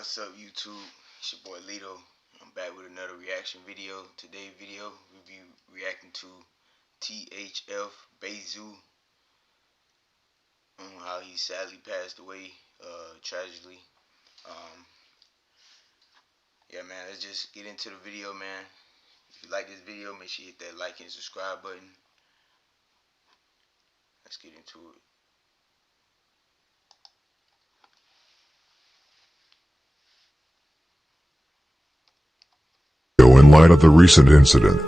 What's up YouTube? It's your boy Lito. I'm back with another reaction video. Today's video we'll be reacting to THF Bayzoo, how he sadly passed away tragically. Yeah man, let's just get into the video, man. If you like this video, make sure you hit that like and subscribe button. Let's get into it. In light of the recent incident,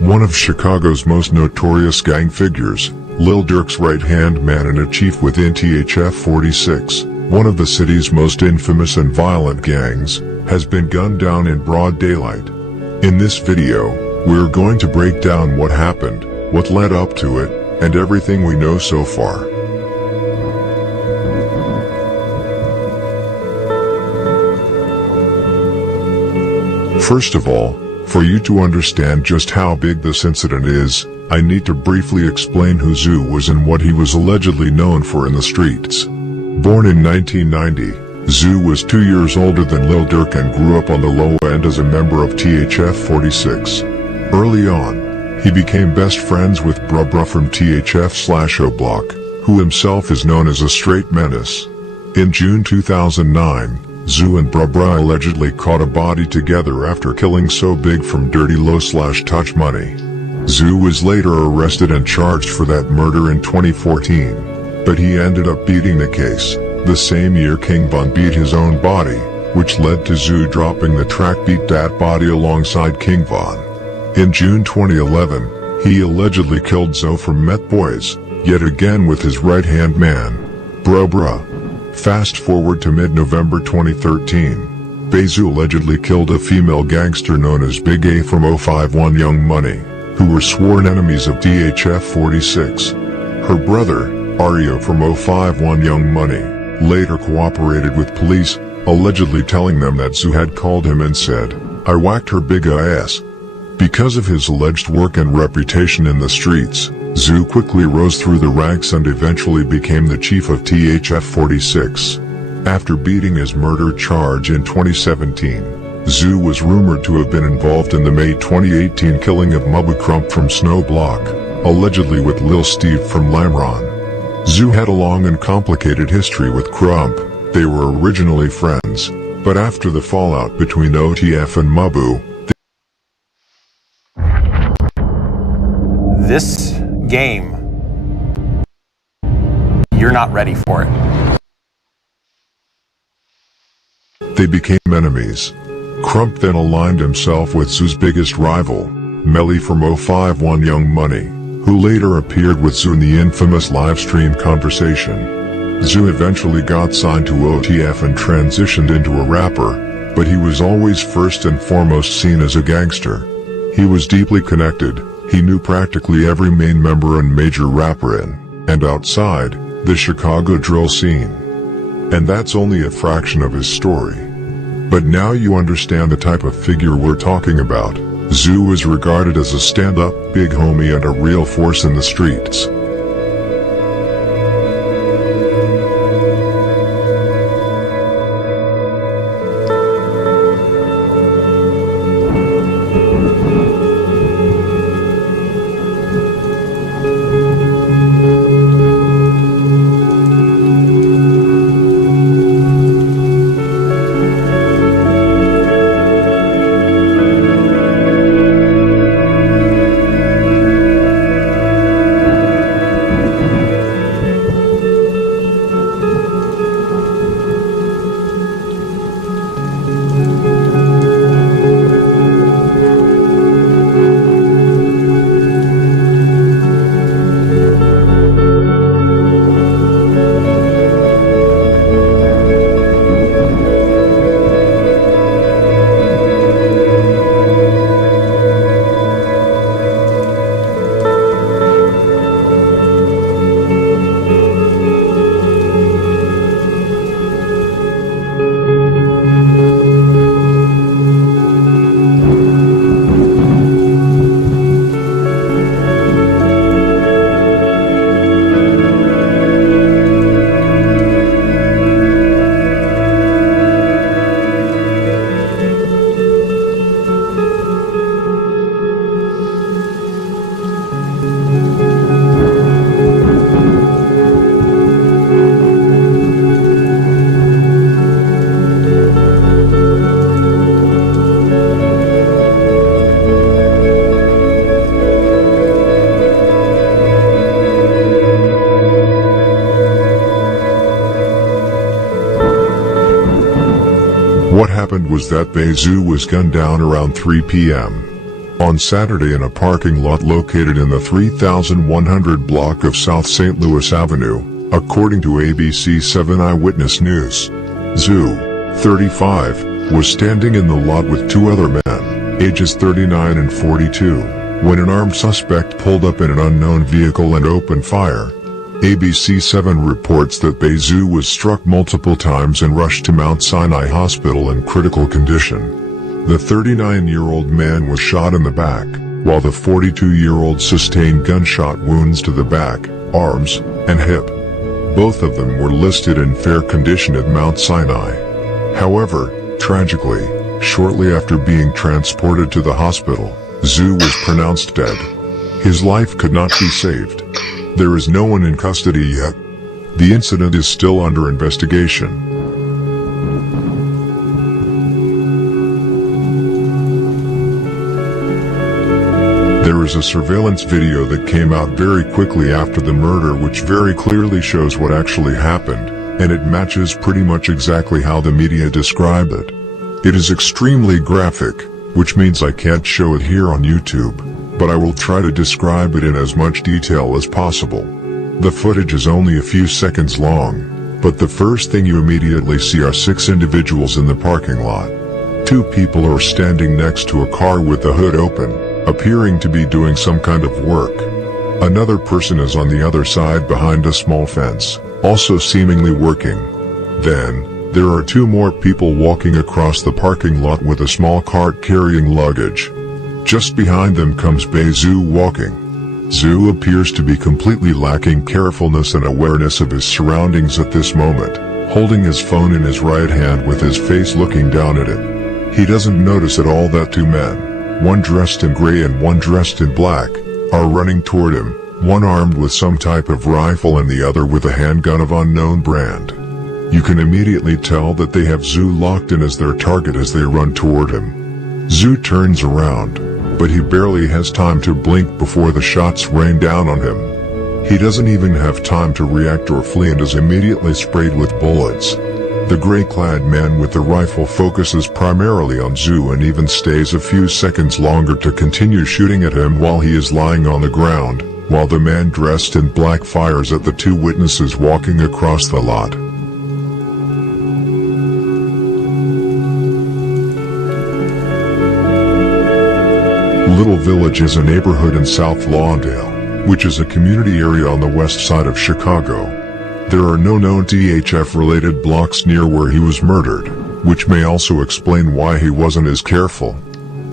one of Chicago's most notorious gang figures, Lil Durk's right-hand man and a chief within THF 46, one of the city's most infamous and violent gangs, has been gunned down in broad daylight. In this video, we're going to break down what happened, what led up to it, and everything we know so far. First of all, for you to understand just how big this incident is, I need to briefly explain who Zoo was and what he was allegedly known for in the streets. Born in 1990, Zoo was 2 years older than Lil Durk and grew up on the low end as a member of THF 46. Early on, he became best friends with Bruh from THF/O Block, who himself is known as a straight menace. In June 2009, Zoo and Bruh allegedly caught a body together after killing So Big from Dirty Low/Touch Money. Zoo was later arrested and charged for that murder in 2014, but he ended up beating the case. The same year King Von beat his own body, which led to Zoo dropping the track Beat Dat Body alongside King Von. In June 2011, he allegedly killed Zoe from Met Boys, yet again with his right-hand man, Bruh. Fast forward to mid-November 2013, Bayzoo allegedly killed a female gangster known as Big A from 051 Young Money, who were sworn enemies of THF 46. Her brother, R.I.P from 051 Young Money, later cooperated with police, allegedly telling them that Zoo had called him and said, "I whacked her big ass." Because of his alleged work and reputation in the streets, Zoo quickly rose through the ranks and eventually became the chief of THF 46. After beating his murder charge in 2017, Zoo was rumored to have been involved in the May 2018 killing of Mubba Crump from Snow Block, allegedly with Lil Steve from Lamron. Zoo had a long and complicated history with Crump. They were originally friends, but after the fallout between OTF and Mubba, this game, you're not ready for it. They became enemies. Crump then aligned himself with Zoo's biggest rival, Melly from 051 Young Money, who later appeared with Zoo in the infamous livestream conversation. Zoo eventually got signed to OTF and transitioned into a rapper, but he was always first and foremost seen as a gangster. He was deeply connected. He knew practically every main member and major rapper in, and outside, the Chicago drill scene. And that's only a fraction of his story. But now you understand the type of figure we're talking about. Zoo was regarded as a stand-up, big homie and a real force in the streets. happened was that Bayzoo was gunned down around 3 p.m. on Saturday in a parking lot located in the 3100 block of South St. Louis Avenue, according to ABC 7 Eyewitness News. Zoo, 35, was standing in the lot with two other men, ages 39 and 42, when an armed suspect pulled up in an unknown vehicle and opened fire. ABC 7 reports that Bayzoo was struck multiple times and rushed to Mount Sinai Hospital in critical condition. The 39-year-old man was shot in the back, while the 42-year-old sustained gunshot wounds to the back, arms, and hip. Both of them were listed in fair condition at Mount Sinai. However, tragically, shortly after being transported to the hospital, Zoo was pronounced dead. His life could not be saved. There is no one in custody yet. The incident is still under investigation. There is a surveillance video that came out very quickly after the murder which very clearly shows what actually happened, and it matches pretty much exactly how the media described it. It is extremely graphic, which means I can't show it here on YouTube, but I will try to describe it in as much detail as possible. The footage is only a few seconds long, but the first thing you immediately see are 6 individuals in the parking lot. 2 people are standing next to a car with the hood open, appearing to be doing some kind of work. Another person is on the other side behind a small fence, also seemingly working. Then, there are 2 more people walking across the parking lot with a small cart carrying luggage. Just behind them comes Bayzoo walking. Zoo appears to be completely lacking carefulness and awareness of his surroundings at this moment, holding his phone in his right hand with his face looking down at it. He doesn't notice at all that 2 men, one dressed in gray and one dressed in black, are running toward him, one armed with some type of rifle and the other with a handgun of unknown brand. You can immediately tell that they have Zoo locked in as their target as they run toward him. Zoo turns around, but he barely has time to blink before the shots rain down on him. He doesn't even have time to react or flee and is immediately sprayed with bullets. The gray-clad man with the rifle focuses primarily on Zoo and even stays a few seconds longer to continue shooting at him while he is lying on the ground, while the man dressed in black fires at the 2 witnesses walking across the lot. Little Village is a neighborhood in South Lawndale, which is a community area on the west side of Chicago. There are no known THF-related blocks near where he was murdered, which may also explain why he wasn't as careful.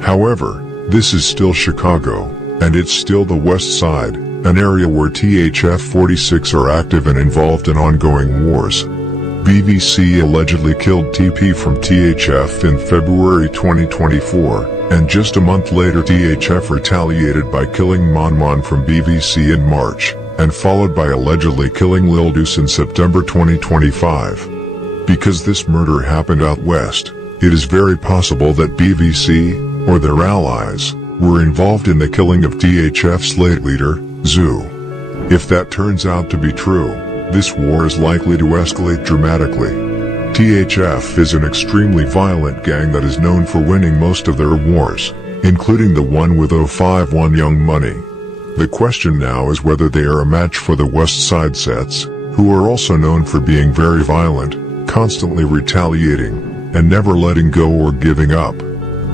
However, this is still Chicago, and it's still the west side, an area where THF 46 are active and involved in ongoing wars. BVC allegedly killed TP from THF in February 2024, and just a month later THF retaliated by killing Monmon from BVC in March, and followed by allegedly killing Lil Durk in September 2025. Because this murder happened out west, it is very possible that BVC, or their allies, were involved in the killing of THF's late leader, Zoo. If that turns out to be true, this war is likely to escalate dramatically. THF is an extremely violent gang that is known for winning most of their wars, including the one with 051 Young Money. The question now is whether they are a match for the West Side Sets, who are also known for being very violent, constantly retaliating, and never letting go or giving up.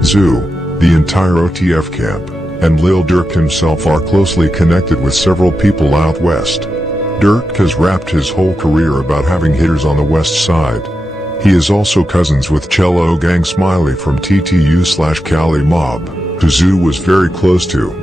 Zoo, the entire OTF camp, and Lil Durk himself are closely connected with several people out west. Durk has rapped his whole career about having hitters on the west side. He is also cousins with Cello Gang Smiley from TTU/Cali Mob, who Zoo was very close to.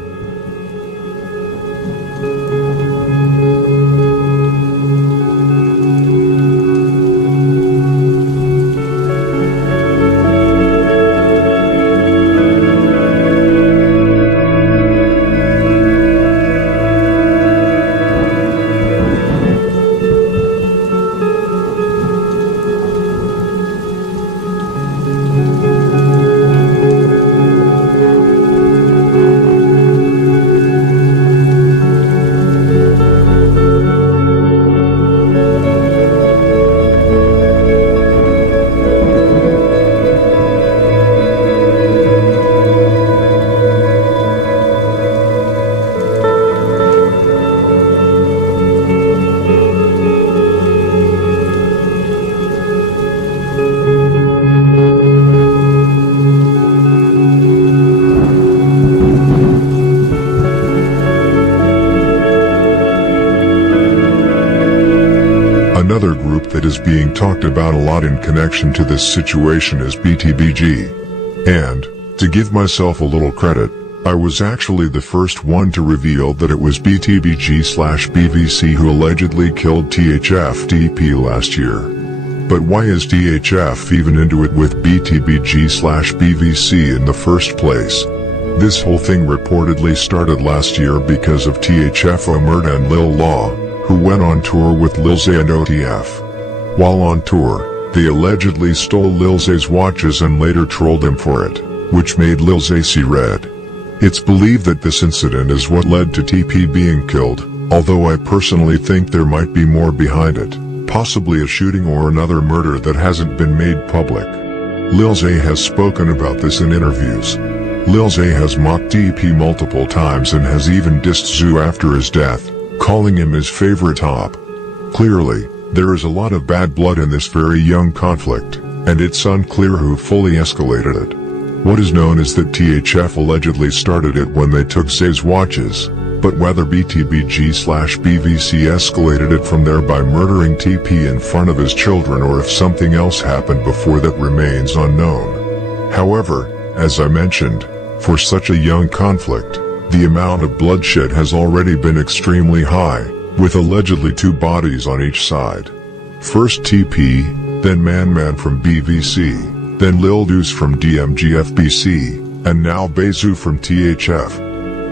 Another group that is being talked about a lot in connection to this situation is BTBG. And, to give myself a little credit, I was actually the first one to reveal that it was BTBG/BVC who allegedly killed THF DP last year. But why is THF even into it with BTBG/BVC in the first place? This whole thing reportedly started last year because of THF Omerta and Lil Law, who went on tour with Lil Zay and OTF. While on tour, they allegedly stole Lil Zay's watches and later trolled him for it, which made Lil Zay see red. It's believed that this incident is what led to TP being killed, although I personally think there might be more behind it, possibly a shooting or another murder that hasn't been made public. Lil Zay has spoken about this in interviews. Lil Zay has mocked DP multiple times and has even dissed Zoo after his death, calling him his favorite top. Clearly, there is a lot of bad blood in this very young conflict, and it's unclear who fully escalated it. What is known is that THF allegedly started it when they took Zay's watches, but whether BTBG/BVC escalated it from there by murdering TP in front of his children or if something else happened before that remains unknown. However, as I mentioned, for such a young conflict, the amount of bloodshed has already been extremely high, with allegedly 2 bodies on each side. First TP, then Man from BVC, then Lil Deuce from DMGFBC, and now Bayzoo from THF.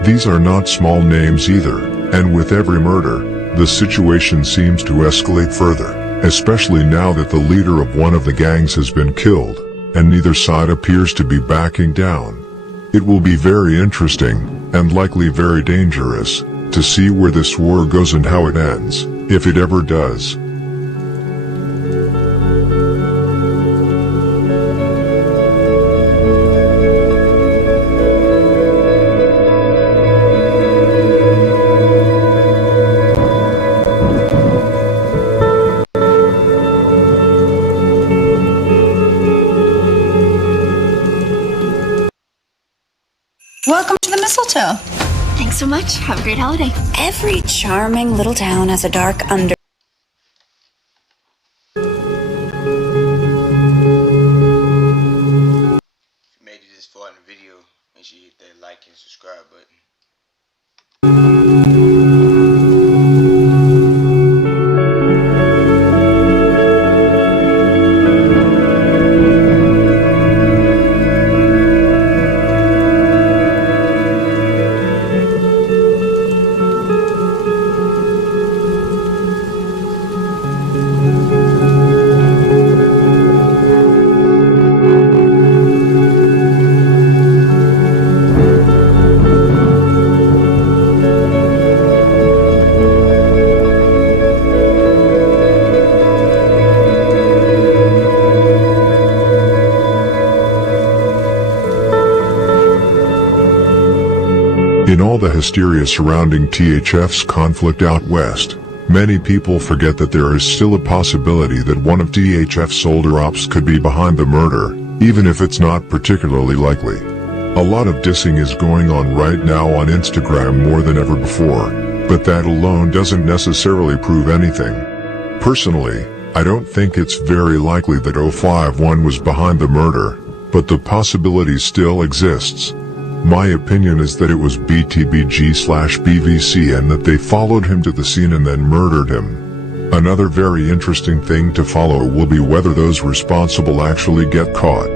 These are not small names either, and with every murder, the situation seems to escalate further, especially now that the leader of one of the gangs has been killed, and neither side appears to be backing down. It will be very interesting, and likely very dangerous, to see where this war goes and how it ends, if it ever does. Welcome to the mistletoe. Thanks so much. Have a great holiday. Every charming little town has a dark under. If you made it this far in the video, make sure you hit that like and subscribe button. In all the hysteria surrounding THF's conflict out west, many people forget that there is still a possibility that one of THF's older ops could be behind the murder, even if it's not particularly likely. A lot of dissing is going on right now on Instagram more than ever before, but that alone doesn't necessarily prove anything. Personally, I don't think it's very likely that 051 was behind the murder, but the possibility still exists. My opinion is that it was BTBG/BVC and that they followed him to the scene and then murdered him. Another very interesting thing to follow will be whether those responsible actually get caught.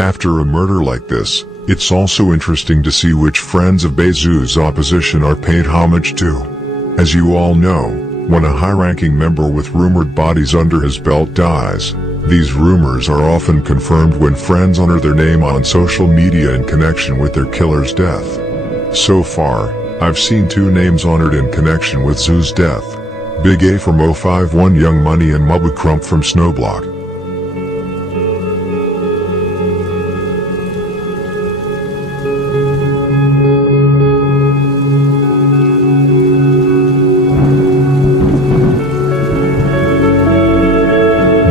After a murder like this, it's also interesting to see which friends of Bayzoo's opposition are paid homage to. As you all know, when a high-ranking member with rumored bodies under his belt dies, these rumors are often confirmed when friends honor their name on social media in connection with their killer's death. So far, I've seen 2 names honored in connection with Zoo's death. Big A from 051 Young Money and Mubba Crump from Snowblock.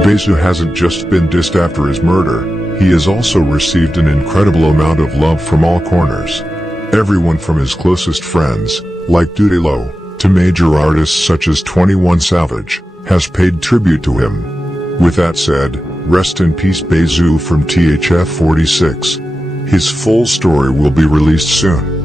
Bayzoo hasn't just been dissed after his murder, he has also received an incredible amount of love from all corners. Everyone from his closest friends, like Dudelo, to major artists such as 21 Savage, has paid tribute to him. With that said, rest in peace Bayzoo from THF 46. His full story will be released soon.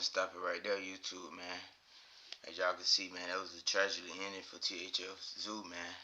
Stop it right there, YouTube, man. As y'all can see, man, that was a tragedy ending for THF Zoo, man.